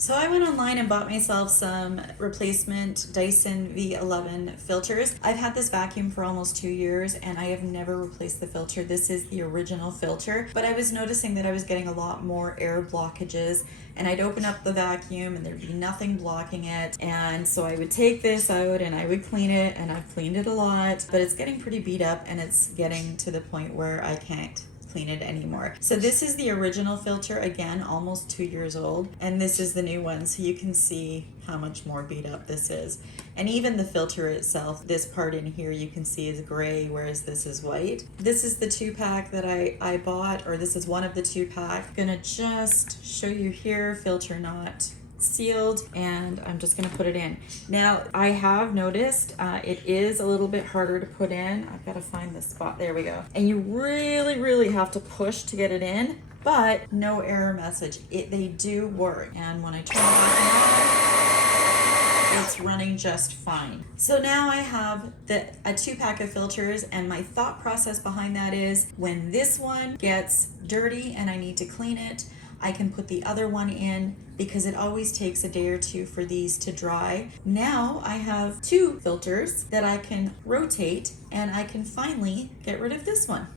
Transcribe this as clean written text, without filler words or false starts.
So I went online and bought myself some replacement Dyson V11 filters. I've had this vacuum for almost 2 years and I have never replaced the filter. This is the original filter, but I was noticing that I was getting a lot more air blockages, and I'd open up the vacuum and there'd be nothing blocking it. And so I would take this out and I would clean it, and I've cleaned it a lot, but it's getting pretty beat up and it's getting to the point where I can't clean it anymore. So this is the original filter, again, almost 2 years old, and this is the new one, so you can see how much more beat up this is. And even the filter itself, this part in here you can see is gray, whereas this is white. This is the 2-pack that I bought, or this is one of the 2-pack. Gonna just show you here, filter not sealed, and I'm just gonna put it in. Now I have noticed it is a little bit harder to put in. I've got to find the spot. There we go. And you really have to push to get it in, but no error message. They do work, and when I turn it on, it's running just fine. So now I have a 2-pack of filters, and my thought process behind that is when this one gets dirty and I need to clean it, I can put the other one in, because it always takes a day or two for these to dry. Now I have 2 filters that I can rotate, and I can finally get rid of this one.